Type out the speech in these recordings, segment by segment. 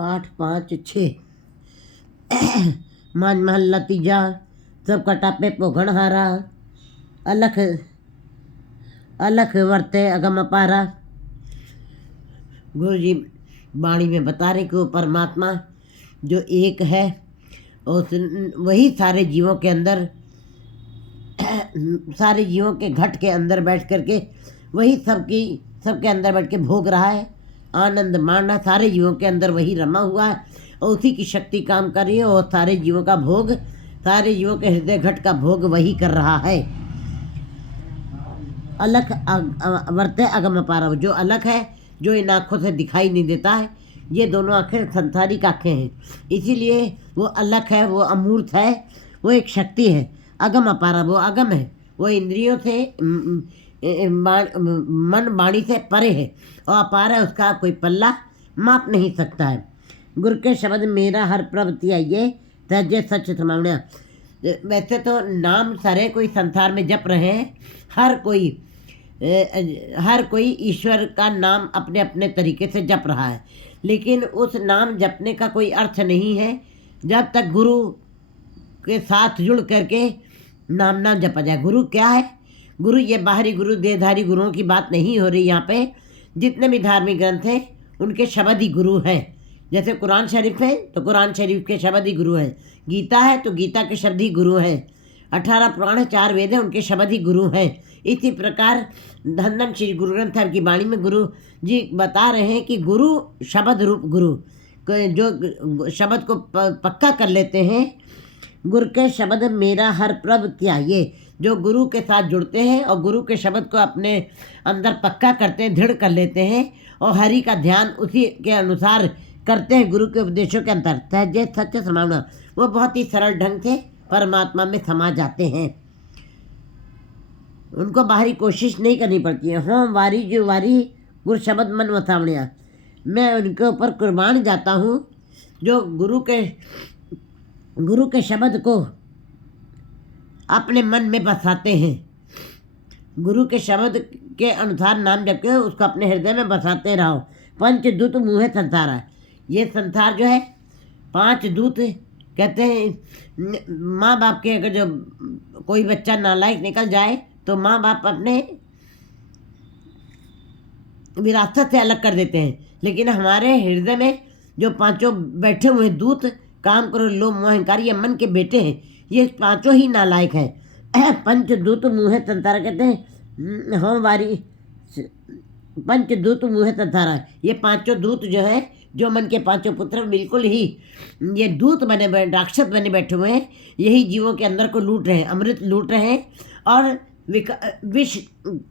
8 5 6 मान महल्ला तीजा सब कटापे पोघण हारा अलख अलख वर्ते अगम अपारा। गुरु जी वाणी में बता रहे कि वो परमात्मा जो एक है उस वही सारे जीवों के अंदर सारे जीवों के घट के अंदर बैठ करके वही सबके अंदर बैठ के भोग रहा है, आनंद मारना सारे जीवों के अंदर वही रमा हुआ है और उसी की शक्ति काम कर रही है और सारे जीवों का भोग, सारे जीवों के हृदय घट का भोग वही कर रहा है। अलख वर्ते अगम अपार, जो अलख है, जो इन आँखों से दिखाई नहीं देता है, ये दोनों आँखें संसारिक आँखें हैं, इसीलिए वो अलख है, वो अमूर्त है, वो एक शक्ति है। अगम अपारा, वो अगम है, वो इंद्रियों से मन वाणी से परे है और अपार है, उसका कोई पल्ला माप नहीं सकता है। गुरु के शब्द मेरा हर प्रवृत्ति आइए तजे सच समावना। वैसे तो नाम सारे कोई संसार में जप रहे हैं, हर कोई ईश्वर का नाम अपने अपने तरीके से जप रहा है, लेकिन उस नाम जपने का कोई अर्थ नहीं है जब तक गुरु के साथ जुड़ करके नाम ना जपा जाए। गुरु क्या है? गुरु ये बाहरी गुरु देहधारी गुरुओं की बात नहीं हो रही यहाँ पे। जितने भी धार्मिक ग्रंथ हैं उनके शब्द ही गुरु हैं। जैसे कुरान शरीफ है तो कुरान शरीफ के शब्द ही गुरु हैं, गीता है तो गीता के शब्द ही गुरु हैं, 18 पुराण 4 वेद हैं उनके शब्द ही गुरु हैं। इसी प्रकार धन श्री गुरु ग्रंथ साहब की वाणी में गुरु जी बता रहे हैं कि गुरु शब्द रूप गुरु, जो शब्द को पक्का कर लेते हैं। गुरु के शब्द मेरा हर प्रवृत्तिया, ये जो गुरु के साथ जुड़ते हैं और गुरु के शब्द को अपने अंदर पक्का करते हैं, दृढ़ कर लेते हैं और हरि का ध्यान उसी के अनुसार करते हैं, गुरु के उपदेशों के अंतर सहजे सच समावना, वो बहुत ही सरल ढंग से परमात्मा में समा जाते हैं। उनको बाहरी कोशिश नहीं करनी पड़ती है। हों वारी जो वारी गुरु शब्द मन वसावणिया, मैं उनके ऊपर कुर्बान जाता हूँ जो गुरु के शब्द को अपने मन में बसाते हैं। गुरु के शब्द के अनुसार नाम जप के उसको अपने हृदय में बसाते रहो। पंचदूत मुँह संसार है, ये संसार जो है 5 दूत कहते हैं। माँ बाप के अगर जो कोई बच्चा नालायक निकल जाए तो माँ बाप अपने विरासत से अलग कर देते हैं, लेकिन हमारे हृदय में जो 5 बैठे हुए दूत, काम करो लोभ मोह अहंकार, ये मन के बेटे हैं, ये 5 ही नालायक हैं। पंचदूत मुँह संसार कहते हैं। हों वारी पंचदूत मुँह संसार, ये 5 दूत जो है, जो मन के 5 पुत्र बिल्कुल ही ये दूत बने राक्षस बने बैठे हुए हैं, यही जीवों के अंदर को लूट रहे हैं, अमृत लूट रहे हैं और विष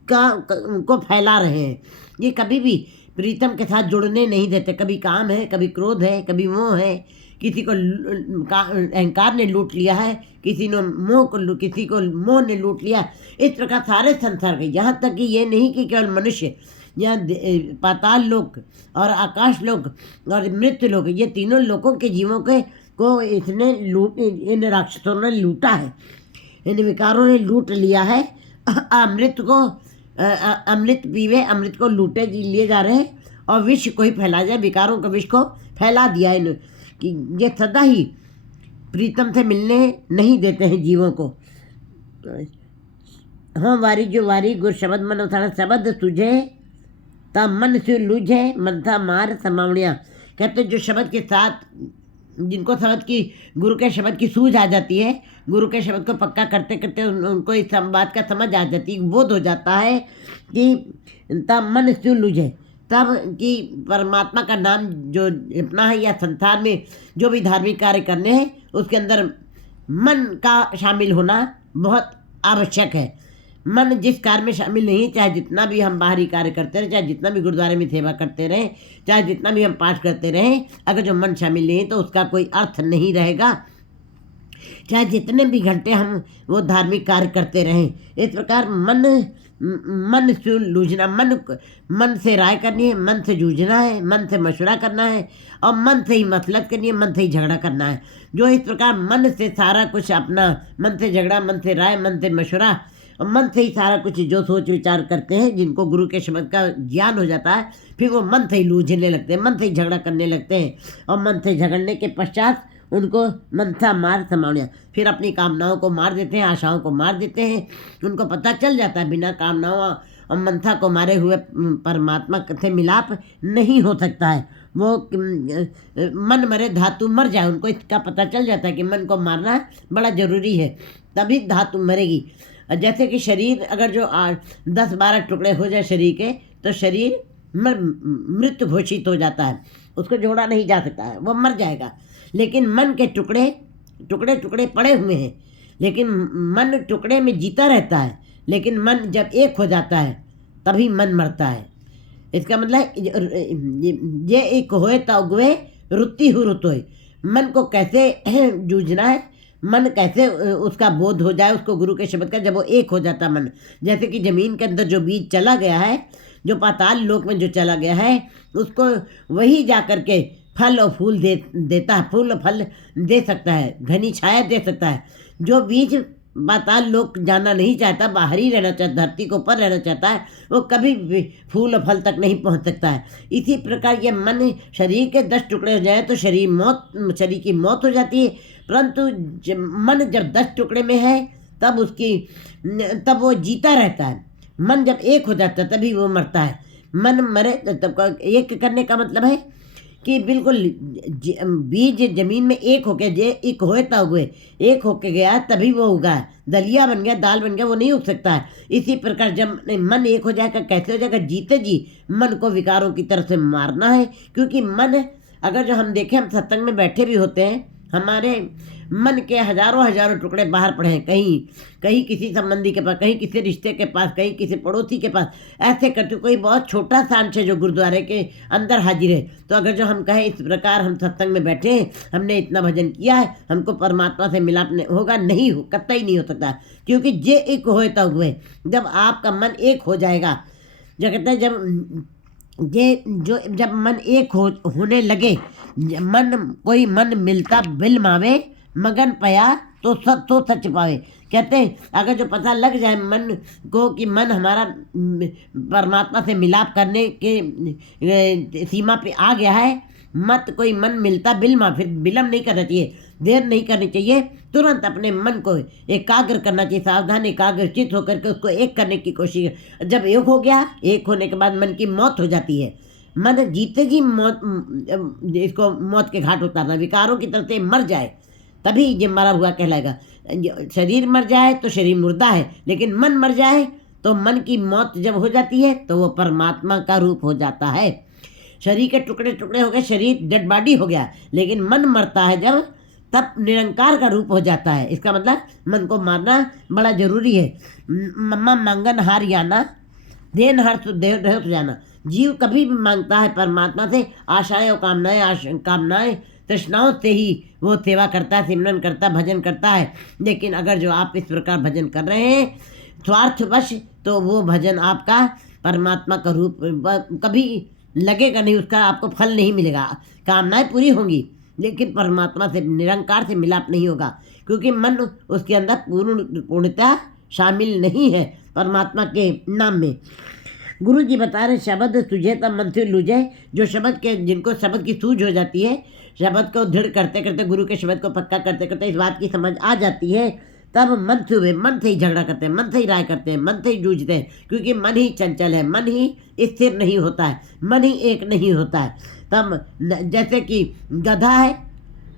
को फैला रहे हैं। ये कभी भी प्रीतम के साथ जुड़ने नहीं देते। कभी काम है, कभी क्रोध है, कभी मोह है, किसी को अहंकार ने लूट लिया है, किसी को मोह ने लूट लिया। इस प्रकार सारे संसार के, यहाँ तक कि ये नहीं कि केवल मनुष्य, यहाँ पाताल लोक और आकाश लोक और मृत्यु लोक, ये तीनों लोकों के जीवों को इसने इन राक्षसों ने लूटा है, इन विकारों ने लूट लिया है। अमृत को अमृत पीवे, अमृत को लूटे लिए जा रहे हैं और विष को ही फैला जाए, विकारों के विष को फैला दिया है कि ये सदा ही प्रीतम से मिलने नहीं देते हैं जीवों को। हाँ वारी जो वारी गुर शब्द मन उठाना, शब्द तुझे ता मन से लूझे मंथा मार समावणिया, कहते जो शब्द के साथ, जिनको शब्द की, गुरु के शब्द की सूझ आ जाती है, गुरु के शब्द को पक्का करते करते उनको इस बात का समझ आ जाती है, बोध हो जाता है कि तब मन से लूझे, तब कि परमात्मा का नाम जो जपना है या संसार में जो भी धार्मिक कार्य करने हैं उसके अंदर मन का शामिल होना बहुत आवश्यक है। मन जिस कार्य में शामिल नहीं, चाहे जितना भी हम बाहरी कार्य करते रहें, चाहे जितना भी गुरुद्वारे में सेवा करते रहें, चाहे जितना भी हम पाठ करते रहें, अगर जो मन शामिल नहीं तो उसका कोई अर्थ नहीं रहेगा। चाहे जितने भी घंटे हम वो धार्मिक कार्य करते रहें, इस प्रकार मन से लूझना, मन से राय करनी है, मन से जूझना है, मन से मशवरा करना है और मन से ही मसलत करनी है, मन से ही झगड़ा करना है। जो इस प्रकार मन से सारा कुछ अपना, मन से झगड़ा, मन से राय, मन से मशवरा और मन से ही सारा कुछ जो सोच विचार करते हैं, जिनको गुरु के शब्द का ज्ञान हो जाता है, फिर वो मन से ही लूझने लगते हैं, मन से ही झगड़ा करने लगते हैं। और मन से झगड़ने के पश्चात उनको मनसा मार समावनिया, फिर अपनी कामनाओं को मार देते हैं, आशाओं को मार देते हैं। उनको पता चल जाता है बिना कामनाओं और मनसा को मारे हुए परमात्मा से मिलाप नहीं हो सकता है। वो मन मरे धातु मर जाए, उनको इसका पता चल जाता है कि मन को मारना बड़ा ज़रूरी है, तभी धातु मरेगी। जैसे कि शरीर अगर जो 10-12 टुकड़े हो जाए शरीर के, तो शरीर मृत घोषित हो जाता है, उसको जोड़ा नहीं जा सकता है, वो मर जाएगा। लेकिन मन के टुकड़े टुकड़े टुकड़े पड़े हुए हैं, लेकिन मन टुकड़े में जीता रहता है। लेकिन मन जब एक हो जाता है तभी मन मरता है। इसका मतलब ये एक होए तगवे रुत्ती हु रुतोय। मन को कैसे जूझना है, मन कैसे उसका बोध हो जाए उसको गुरु के शब्द का, जब वो एक हो जाता मन। जैसे कि ज़मीन के अंदर जो बीज चला गया है, जो पाताल लोक में जो चला गया है, उसको वही जा कर के फल और फूल देता है, फूल और फल दे सकता है, घनी छाया दे सकता है। जो बीज पाताल लोक जाना नहीं चाहता, बाहर ही रहना चाहता, धरती के ऊपर रहना चाहता है, वो कभी भी फूल और फल तक नहीं पहुंच सकता है। इसी प्रकार ये मन, शरीर के 10 टुकड़े हो जाए तो शरीर की मौत हो जाती है। परंतु मन जब 10 टुकड़े में है तब वो जीता रहता है। मन जब एक हो जाता है तभी वो मरता है। मन मरे तब एक करने का मतलब है कि बिल्कुल बीज जमीन में एक होके एक होए तब हुए, एक होके गया तभी वो उगा है। दलिया बन गया, दाल बन गया, वो नहीं उग सकता है। इसी प्रकार जब मन एक हो जाएगा, कैसे हो जाएगा? जीते जी मन को विकारों की तरफ से मारना है। क्योंकि मन, अगर जो हम देखें, हम सत्संग में बैठे भी होते हैं, हमारे मन के हजारों टुकड़े बाहर पड़े हैं, कहीं किसी संबंधी के पास, कहीं किसी रिश्ते के पास, कहीं किसी पड़ोसी के पास, ऐसे करते कोई बहुत छोटा सा अंश है जो गुरुद्वारे के अंदर हाजिर है। तो अगर जो हम कहें इस प्रकार हम सत्संग में बैठे हैं, हमने इतना भजन किया है, हमको परमात्मा से मिलाप होगा, नहीं हो, कतई नहीं हो सकता। क्योंकि जे एक होए तब हुए, जब आपका मन एक हो जाएगा, जो कहते हैं जब मन एक होने लगे, कोई मन मिलता बिल मावे, मगन पया तो सच पावे। कहते हैं अगर जो पता लग जाए मन को कि मन हमारा परमात्मा से मिलाप करने के सीमा पे आ गया है, मत कोई मन मिलता बिलमा, फिर विलम्ब नहीं करना चाहिए, देर नहीं करनी चाहिए, तुरंत अपने मन को एकाग्र करना चाहिए, सावधान एकाग्रचित होकर के उसको एक करने की कोशिश। जब एक हो गया, एक होने के बाद मन की मौत हो जाती है। मन जीते जी इसको मौत के घाट उतारना, विकारों की तरफ से मर जाए तभी ये मरा हुआ कहलाएगा। शरीर मर जाए तो शरीर मुर्दा है, लेकिन मन मर जाए तो मन की मौत जब हो जाती है तो वो परमात्मा का रूप हो जाता है। शरीर के टुकड़े टुकड़े हो गए, शरीर डेड बॉडी हो गया, लेकिन मन मरता है जब, तब निरंकार का रूप हो जाता है। इसका मतलब मन को मारना बड़ा जरूरी है। मम्मा मांगन हार याना, देन हर रह जाना। जीव कभी भी मांगता है परमात्मा से, आशाएं और कामनाएं तृष्णाओं से ही वो सेवा करता है, सिमरन करता है, भजन करता है। लेकिन अगर जो आप इस प्रकार भजन कर रहे हैं स्वार्थवश, तो वो भजन आपका परमात्मा का रूप कभी लगेगा नहीं, उसका आपको फल नहीं मिलेगा। कामनाएं पूरी होंगी लेकिन परमात्मा से, निरंकार से मिलाप नहीं होगा, क्योंकि मन उसके अंदर पूर्णतः शामिल नहीं है परमात्मा के नाम में। गुरु जी बता रहे शब्द तुझे तब मन से लूझे। जो शब्द के, जिनको शब्द की सूझ हो जाती है, शब्द को दृढ़ करते करते, गुरु के शब्द को पक्का करते करते इस बात की समझ आ जाती है, तब मन से ही झगड़ा करते हैं, मन से ही राय करते हैं, मन से ही जूझते हैं। क्योंकि मन ही चंचल है, मन ही स्थिर नहीं होता है, मन ही एक नहीं होता है। तब जैसे कि गधा है,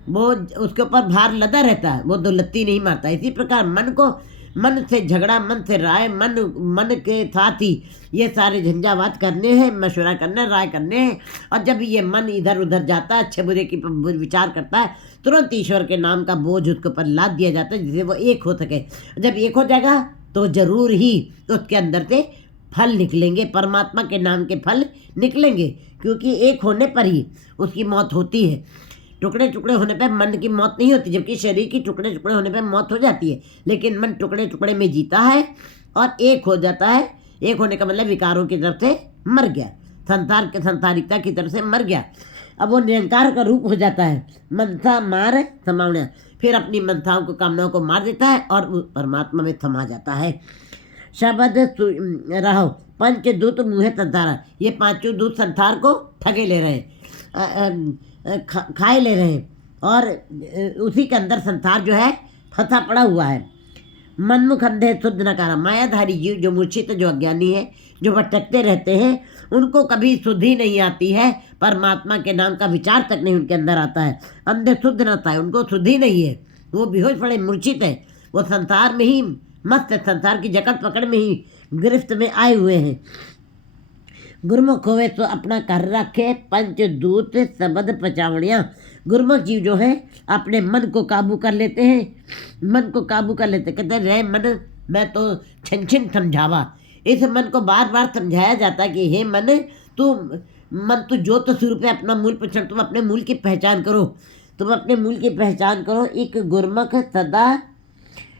वो उसके ऊपर भार लदा रहता है, वो दो लत्ती नहीं मारता। इसी प्रकार मन से झगड़ा, मन से राय, मन के साथ ही ये सारे झंझावात करने हैं, मशवरा करना, राय करने हैं। और जब ये मन इधर उधर जाता है, अच्छे बुरे की विचार करता है, तुरंत ईश्वर के नाम का बोझ उसके ऊपर लाद दिया जाता है, जिससे वो एक हो सके। जब एक हो जाएगा तो जरूर ही उसके अंदर से फल निकलेंगे, परमात्मा के नाम के फल निकलेंगे। क्योंकि एक होने पर ही उसकी मौत होती है। टुकड़े टुकड़े होने पर मन की मौत नहीं होती, जबकि शरीर की टुकड़े टुकड़े होने पर मौत हो जाती है। लेकिन मन टुकड़े टुकड़े में जीता है और एक हो जाता है। एक होने का मतलब विकारों की तरफ से मर गया, संसारिकता की तरफ से मर गया। अब वो निरंकार का रूप हो जाता है। मनसा मार समावना, फिर अपनी मनसाओं को, कामनाओं को मार देता है और परमात्मा में समा जाता है। शब्द रहो पंचदूत मुहे संसार, ये पांचों दूत संसार को ठगे ले रहे हैं, खाए ले रहे हैं, और उसी के अंदर संसार जो है फंसा पड़ा हुआ है। मनमुख अंधे शुद्ध नकारा, मायाधारी जीव जो मूर्छित जो अज्ञानी है, जो भटकते रहते हैं, उनको कभी शुद्धि नहीं आती है, परमात्मा के नाम का विचार तक नहीं उनके अंदर आता है। अंधे शुद्ध रहता है, उनको शुद्धि नहीं है, वो बेहोश पड़े मूर्छित है, वो संसार में ही मस्त है, संसार की जकड़ पकड़ में ही गिरफ्त में आए हुए हैं। गुरमुख होवे तो अपना कर रखे पंचदूत शब्द पचावड़ियाँ। गुरमुख जीव जो है अपने मन को काबू कर लेते हैं, मन को काबू कर लेते, कहते हैं रे मन मैं तो छिन छिन समझावा। इस मन को बार बार समझाया जाता है कि हे मन तू ज्योत स्वरूप है, अपना मूल पहचान, तुम अपने मूल की पहचान करो, तुम अपने मूल की पहचान करो। एक गुरमुख सदा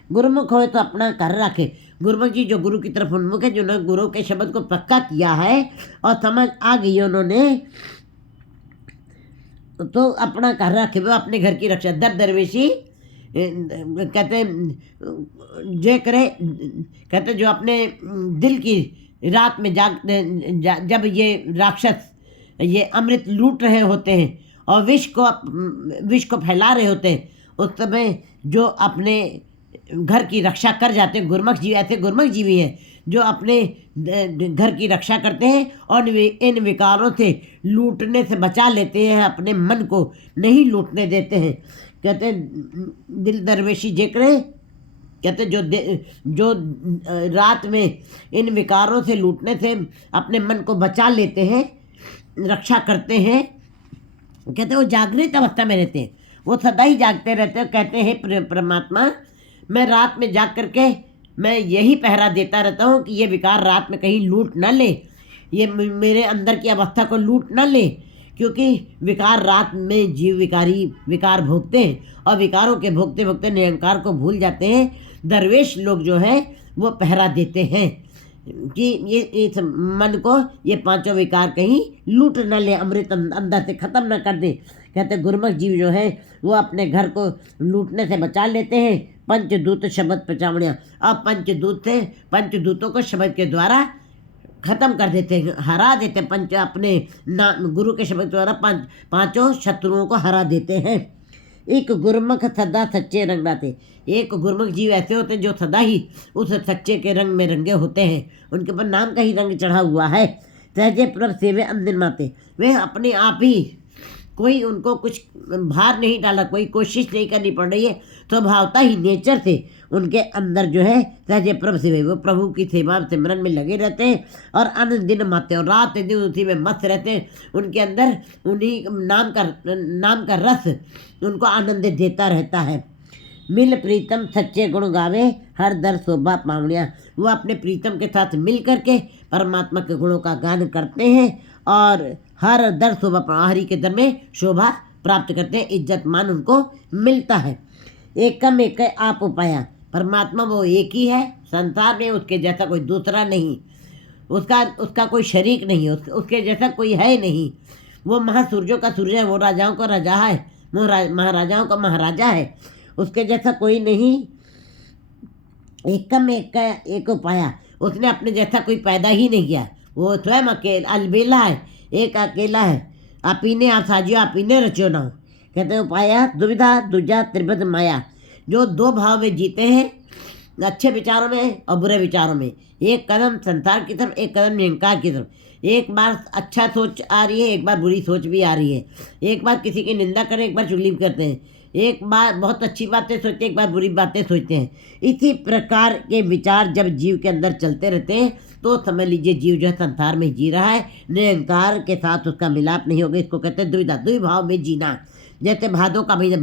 गुरुमुख हो तो अपना कर रखे। गुरुमुख जी जो गुरु की तरफ उन्मुख है, जिन्होंने गुरु के शब्द को पक्का किया है और समझ आ गई उन्होंने, तो अपना कर रखे, वो अपने घर की रक्षा। दर दरवेशी कहते जे करे, कहते जो अपने दिल की रात में जब ये राक्षस ये अमृत लूट रहे होते हैं और विष को फैला रहे होते हैं, उस समय जो अपने घर की रक्षा कर जाते हैं। गुरमुख जीव ऐसे गुरमुख जीवी हैं जो अपने घर की रक्षा करते हैं और इन विकारों से लूटने से बचा लेते हैं, अपने मन को नहीं लूटने देते हैं। कहते हैं दिल दरवेशी जेकरे, कहते जो रात में इन विकारों से लूटने से अपने मन को बचा लेते हैं, रक्षा करते हैं, कहते वो जागृत अवस्था में रहते हैं, वो सदा ही जागते रहते हैं। कहते हैं परमात्मा मैं रात में जाग करके मैं यही पहरा देता रहता हूँ कि ये विकार रात में कहीं लूट न ले, ये मेरे अंदर की अवस्था को लूट न ले, क्योंकि विकार रात में जीव विकारी विकार भोगते हैं और विकारों के भोगते भोगते निरंकार को भूल जाते हैं। दरवेश लोग जो है वो पहरा देते हैं कि ये इस मन को ये पांचों विकार कहीं लूट न ले, अमृत अंदर से ख़त्म न कर दे। कहते गुरमुख जीव जो है वो अपने घर को लूटने से बचा लेते हैं। पंचदूत शब्द पचावड़ियाँ, अब पंचदूतों को शब्द के द्वारा खत्म कर देते हैं, हरा देते हैं। अपने गुरु के शब्द के द्वारा पांचों शत्रुओं को हरा देते हैं। एक गुरमुख सदा सच्चे रंग लाते, एक गुरमुख जीव ऐसे होते हैं जो सदा ही उस सच्चे के रंग में रंगे होते हैं, उनके ऊपर नाम का ही रंग चढ़ा हुआ है। सहजे प्रभ सेवे अंदिन माते, वे अपने आप ही, कोई उनको कुछ भार नहीं डाला, कोई कोशिश नहीं करनी पड़ रही है, स्वभावता ही नेचर से उनके अंदर जो है सहजे प्रभु सेवा, वो प्रभु की सेवा सिमरन में लगे रहते हैं और आनंद दिन माते और रात दिन उसी में मस्त रहते हैं। उनके अंदर उन्हीं नाम का रस उनको आनंद देता रहता है। मिल प्रीतम सच्चे गुण गावे हर दर शोभा पावड़िया, वो अपने प्रीतम के साथ मिल करके परमात्मा के गुणों का गान करते हैं और हर दर शोभा, हरि के दर में शोभा प्राप्त करते हैं, इज्जत मान उनको मिलता है। एकम एक आप उपाया, परमात्मा वो एक ही है, संसार में उसके जैसा कोई दूसरा नहीं, उसका कोई शरीक नहीं है, उसके जैसा कोई है नहीं। वो महासूर्यों का सूर्य है, वो राजाओं का राजा है, वो महाराजाओं का महाराजा है, उसके जैसा कोई नहीं। एकम एक उपाया, उसने अपने जैसा कोई पैदा ही नहीं किया, वो स्वयं अकेला अलबेला है, एक अकेला है। आपीने आप साजियो आपीने रचो ना, कहते हैं उपाया दुविधा दूजा त्रिभुज माया, जो दो भाव में जीते हैं, अच्छे विचारों में और बुरे विचारों में, एक कदम संसार की तरफ, एक कदम निरंकार की तरफ। एक बार अच्छा सोच आ रही है, एक बार बुरी सोच भी आ रही है, एक बार किसी की निंदा करें, एक बार चुगली करते हैं, एक बार बहुत अच्छी बातें सोचते हैं, एक बार बुरी बातें सोचते हैं। इसी प्रकार के विचार जब जीव के अंदर चलते रहते हैं तो समझ लीजिए जीव जो है संसार में जी रहा है, निरंकार के साथ उसका मिलाप नहीं होगा। इसको कहते हैं द्विधा, द्विभाव में जीना। जैसे भादों का महीना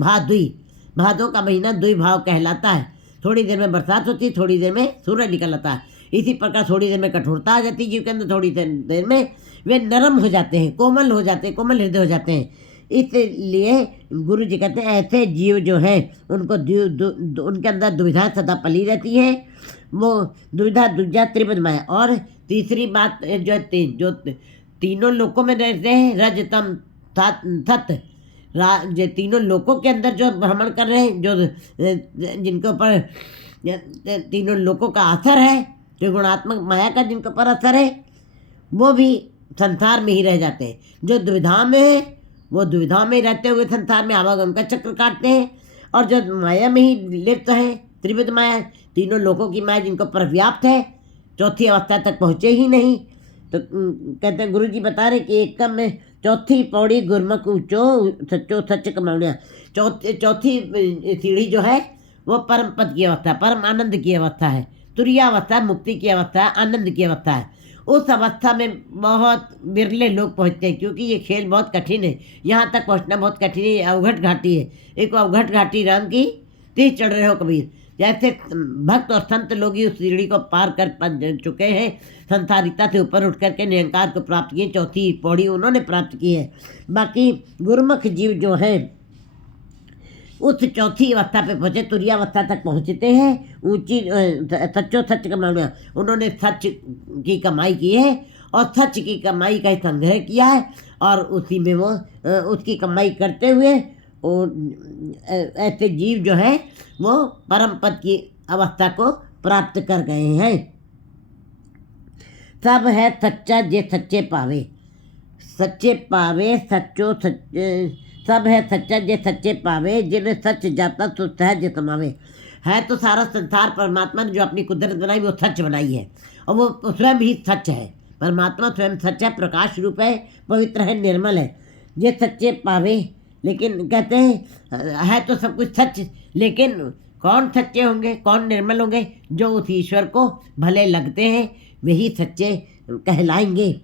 भादों का महीना द्विभाव कहलाता है, थोड़ी देर में बरसात होती है, थोड़ी देर में सूरज निकल आता है। इसी प्रकार थोड़ी देर में कठोरता आ जाती है जीव के अंदर, थोड़ी देर में वे नरम हो जाते हैं, कोमल हो जाते हैं, कोमल हृदय हो जाते हैं। इसलिए गुरु जी कहते हैं ऐसे जीव जो है उनको उनके अंदर दुविधा सदा पली रहती है, वो दुविधा दूजा त्रिपद माया। और तीसरी बात जो तीनों लोकों में रहते हैं, रज तम तत्, जो तीनों लोकों के अंदर जो भ्रमण कर रहे हैं, जो जिनके ऊपर तीनों लोकों का असर है, त्रिगुणात्मक माया का जिनके ऊपर असर है वो भी संसार में ही रह जाते हैं। जो दुविधा में है वो दुविधा में रहते हुए संसार में आवागमन का चक्र काटते हैं, और जो माया में ही लिप्त है, त्रिविध माया, तीनों लोगों की माया जिनको पर व्याप्त है, चौथी अवस्था तक पहुँचे ही नहीं। तो कहते हैं गुरु जी बता रहे कि एकम में चौथी पौड़ी गुरमुख ऊंचो सच्चो सच कमाउण्या। चौथी सीढ़ी जो है वो परम पद की अवस्था, परम आनंद की अवस्था है, तुरीय अवस्था, मुक्ति की अवस्था है, आनंद की अवस्था है। उस अवस्था में बहुत बिरले लोग पहुँचते हैं, क्योंकि ये खेल बहुत कठिन है। यहाँ तक पहुँचना बहुत कठिन है, अवघट घाटी है। एक अवघट घाटी राम की, तीर चढ़ रहे हो कबीर। जैसे भक्त और संत लोग ही उस सीढ़ी को पार कर चुके हैं, संसारिकता से ऊपर उठ करके निरंकार को प्राप्त किए, चौथी पौड़ी उन्होंने प्राप्त की है। बाकी गुरुमुख जीव जो है उस चौथी अवस्था पे पहुँचे, तुरीय अवस्था तक पहुँचते हैं, ऊंची सच्चो सच कमाउण्या। उन्होंने सच की कमाई की है और सच की कमाई का संग्रह किया है, और उसी में वो उसकी कमाई करते हुए ऐसे जीव जो है वो परम पद की अवस्था को प्राप्त कर गए हैं। सब है सच्चा जे सच्चे पावे, सच्चे पावे सच्चो सच्चे। सब है सच्चा जे सच्चे पावे, जिन्हें सच जाता तो सहज समावे। है तो सारा संसार परमात्मा ने जो अपनी कुदरत बनाई वो सच बनाई है, और वो स्वयं ही सच है। परमात्मा स्वयं सच है, प्रकाश रूप है, पवित्र है, निर्मल है। ये सच्चे पावे, लेकिन कहते हैं है तो सब कुछ सच, लेकिन कौन सच्चे होंगे, कौन निर्मल होंगे? जो उस ईश्वर को भले लगते हैं वही सच्चे कहलाएंगे।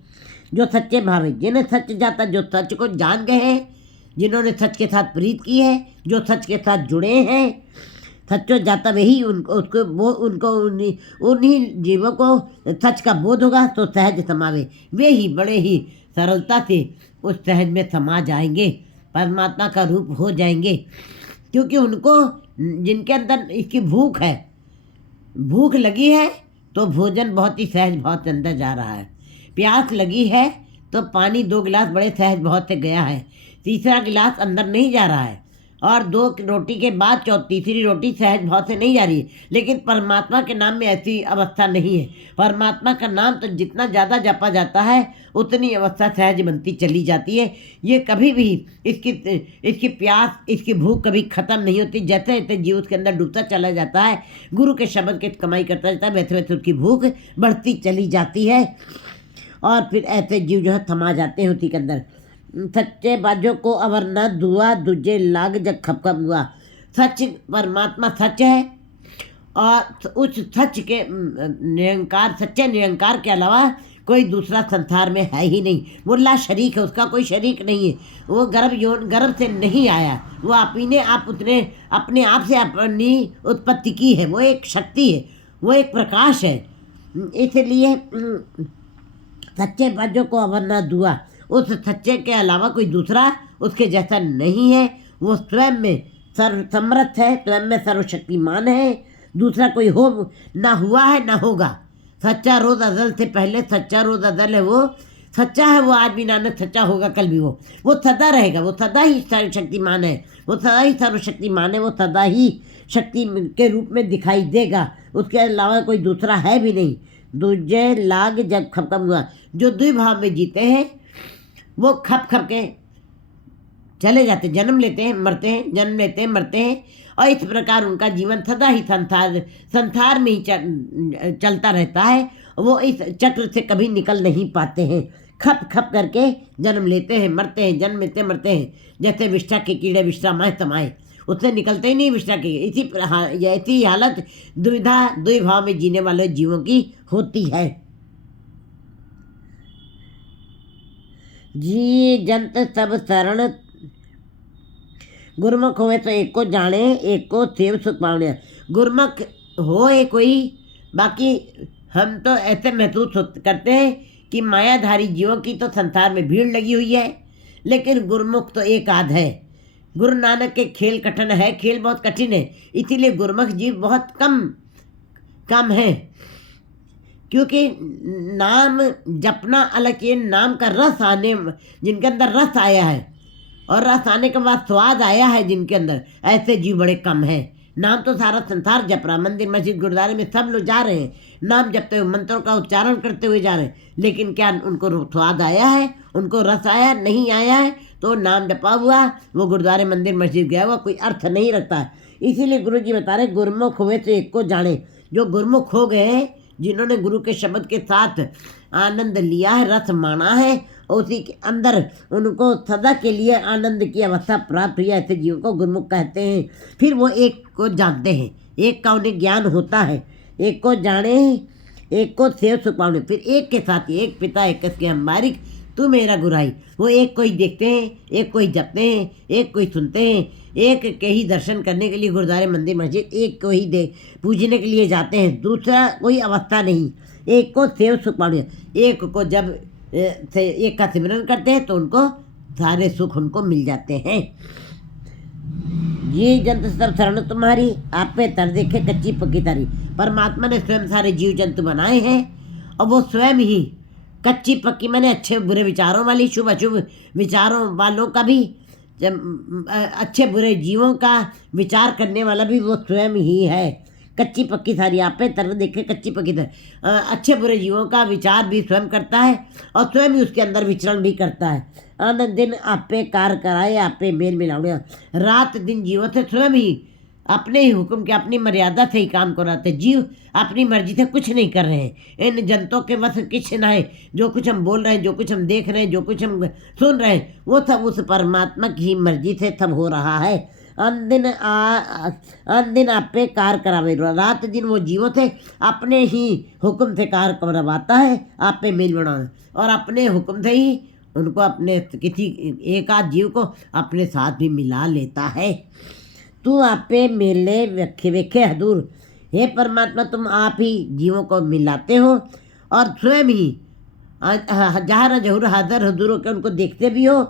जो सच्चे भावे, जिन्हें सच जाता, जो सच को जान गए हैं, जिन्होंने सच के साथ प्रीत की है, जो सच के साथ जुड़े हैं, सच्चो जाता वही उन्हीं जीवों को सच का बोध होगा तो सहज समावे। वे ही बड़े ही सरलता से उस सहज में समा जाएंगे, परमात्मा का रूप हो जाएंगे, क्योंकि उनको जिनके अंदर इसकी भूख है, भूख लगी है तो भोजन बहुत ही सहज भाव से अंदर जा रहा है। प्यास लगी है तो पानी 2 गिलास बड़े सहज भाव से गया है, तीसरा गिलास अंदर नहीं जा रहा है, और 2 रोटी के बाद तीसरी रोटी सहज भाव से नहीं जा रही है। लेकिन परमात्मा के नाम में ऐसी अवस्था नहीं है। परमात्मा का नाम तो जितना ज़्यादा जपा जाता है उतनी अवस्था सहज बनती चली जाती है। ये कभी भी इसकी प्यास, इसकी भूख कभी ख़त्म नहीं होती। जैसे जैसे जीव उसके अंदर डूबता चला जाता है, गुरु के शब्द की कमाई करता जाता है, वैसे वैसे उसकी भूख बढ़ती चली जाती है, और फिर ऐसे जीव जो है थमा जाते हैं उसी के अंदर। सच्चे बाजों को अवर न दुआ, दूजे लाग जग खपखप हुआ। सच परमात्मा सच है, और उस सच के निरंकार, सच्चे निरंकार के अलावा कोई दूसरा संसार में है ही नहीं। वो ला शरीक है, उसका कोई शरीक नहीं है। वो गर्भ से नहीं आया, वो अपने आप से अपनी उत्पत्ति की है। वो एक शक्ति है, वो एक प्रकाश है। इसलिए सच्चे बाजों को अवर न दुआ, उस सच्चे के अलावा कोई दूसरा उसके जैसा नहीं है। वो स्वयं में सर्वसमर्थ है, स्वयं में सर्वशक्तिमान है, दूसरा कोई हो ना हुआ है ना होगा। सच्चा रोज़ अज़ल से पहले सच्चा रोज़ अज़ल है। वो सच्चा है, वो आज भी नानक सच्चा होगा, कल भी वो सदा रहेगा। वो सदा ही सर्वशक्तिमान है, वो सदा ही सर्वशक्तिमान है, वो सदा ही शक्ति के रूप में दिखाई देगा। उसके अलावा कोई दूसरा है भी नहीं। दूजे लाग जब खपखप हुआ, जो द्विभाव में जीते हैं वो खप खप के चले जाते, जन्म लेते हैं मरते हैं, जन्म लेते हैं मरते हैं, और इस प्रकार उनका जीवन सदा ही संसार में ही चलता रहता है। वो इस चक्र से कभी निकल नहीं पाते हैं। खप खप करके जन्म लेते हैं मरते हैं, जन्म लेते मरते हैं। जैसे विष्ठा के कीड़े विश्रामाए समाए, उससे निकलते ही नहीं विष्ठा के। ऐसी हालत दुविधा द्विभाव में जीने वाले जीवों की होती है। जी जंत सब शरण गुरमुख होवे तो एक को जाने, एक को सेव सुख पावने। गुरमुख हो कोई, बाकी हम तो ऐसे महसूस करते हैं कि मायाधारी जीवों की तो संसार में भीड़ लगी हुई है, लेकिन गुरमुख तो एक आध है। गुरु नानक के खेल कठिन है, खेल बहुत कठिन है, इसीलिए गुरमुख जीव बहुत कम है। क्योंकि नाम जपना अलग, ये नाम का रस आने, जिनके अंदर रस आया है और रस आने के बाद स्वाद आया है जिनके अंदर, ऐसे जीव बड़े कम हैं। नाम तो सारा संसार जप रहा, मंदिर मस्जिद गुरुद्वारे में सब लोग जा रहे हैं, नाम जपते हुए मंत्रों का उच्चारण करते हुए जा रहे हैं, लेकिन क्या उनको स्वाद आया है, उनको रस आया नहीं आया है? तो नाम जपा हुआ वो गुरुद्वारे मंदिर मस्जिद गया हुआ कोई अर्थ नहीं रखता है। इसीलिए गुरु जी बता रहे गुरुमुख हुए तो एक को जाने। जो गुरुमुख हो गए, जिन्होंने गुरु के शब्द के साथ आनंद लिया है, रस माना है, और उसी के अंदर उनको सदा के लिए आनंद की अवस्था प्राप्त हुई, ऐसे जीव को गुरुमुख कहते हैं। फिर वो एक को जानते हैं, एक का उन्हें ज्ञान होता है, एक को जाने, एक को सेव सुख पाने, फिर एक के साथ एक पिता एक के हम बारिक तू मेरा गुराई। वो एक को ही देखते हैं, एक को ही जपते हैं, एक को ही सुनते हैं, एक के ही दर्शन करने के लिए गुरुद्वारे मंदिर मस्जिद एक को ही दे पूजने के लिए जाते हैं, दूसरा कोई अवस्था नहीं। एक को सेव सुख पाने, एक को जब से एक का सिमरन करते हैं तो उनको सारे सुख उनको मिल जाते हैं। ये जंतु सब शरण तुम्हारी, आप पे तर देखे कच्ची पक्की तारी। परमात्मा ने स्वयं सारे जीव जंतु बनाए हैं और वो स्वयं ही कच्ची पक्की मैंने अच्छे बुरे विचारों वाली, शुभ अशुभ विचारों वालों का भी, अच्छे बुरे जीवों का विचार करने वाला भी वो स्वयं ही है। कच्ची पक्की सारी आप पे तर देखे कच्ची पक्की तरह, अच्छे बुरे जीवों का विचार भी स्वयं करता है और स्वयं ही उसके अंदर विचरण भी करता है। अन दिन आप पे कार कराए, आप पे मेल मिलाने, रात दिन जीवों से स्वयं ही अपने ही हुक्म के अपनी मर्यादा से ही काम कराते। जीव अपनी मर्जी से कुछ नहीं कर रहे हैं, इन जनतों के बस कुछ ना है। जो कुछ हम बोल रहे हैं, जो कुछ हम देख रहे हैं, जो कुछ हम सुन रहे हैं, वो सब उस परमात्मा की ही मर्जी से सब हो रहा है। अन दिन आप पे कार करावे, रात दिन वो जीवों से अपने ही हुक्म से कार करवाता है, आप पे मेल बनाना, और अपने हुक्म से ही उनको अपने किसी एक आध जीव को अपने साथ भी मिला लेता है। तू आप पे मेले वेखे वेखे हदूर, हे परमात्मा तुम आप ही जीवों को मिलाते हो और स्वयं ही जहाँ जहूर हाजर हजूरों के उनको देखते भी हो।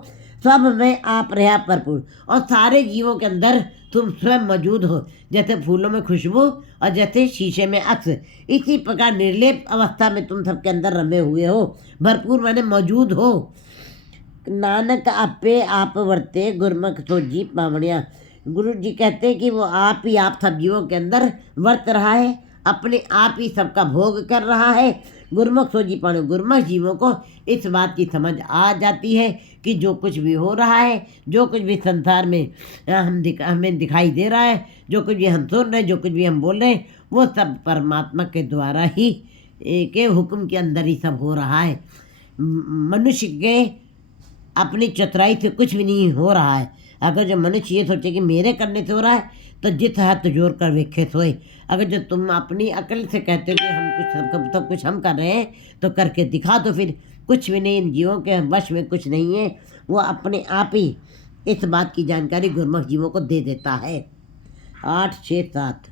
सब में आप रहा भरपूर, और सारे जीवों के अंदर तुम स्वयं मौजूद हो, जैसे फूलों में खुशबू और जैसे शीशे में अक्स। इसी प्रकार निर्लेप अवस्था में तुम सबके अंदर रमे हुए हो, भरपूर माने मौजूद हो। नानक आपे आप वर्ते गुरमुख सो जी पावणिया। गुरु जी कहते हैं कि वो आप ही आप सब जीवों के अंदर वर्त रहा है, अपने आप ही सबका भोग कर रहा है। गुरमुख सो जी पावणिया, गुरमुख जीवों को इस बात की समझ आ जाती है कि जो कुछ भी हो रहा है, जो कुछ भी संसार में हमें दिखाई दे रहा है, जो कुछ भी हम सुन रहे हैं, जो कुछ भी हम बोल रहे हैं, वो सब परमात्मा के द्वारा ही के हुक्म के अंदर ही सब हो रहा है। मनुष्य के अपनी चतुराई से कुछ भी नहीं हो रहा है। अगर जो मनुष्य ये सोचे कि मेरे करने से हो रहा है, तो जित हाथ जोड़ कर वेखे सोए। अगर जो तुम अपनी अकल से कहते हो कि हम कुछ सब कुछ हम कर रहे हैं, तो करके दिखा दो। फिर कुछ भी नहीं, इन जीवों के वश में कुछ नहीं है, वो अपने आप ही इस बात की जानकारी गुरमुख जीवों को दे देता है। 8, 6, 7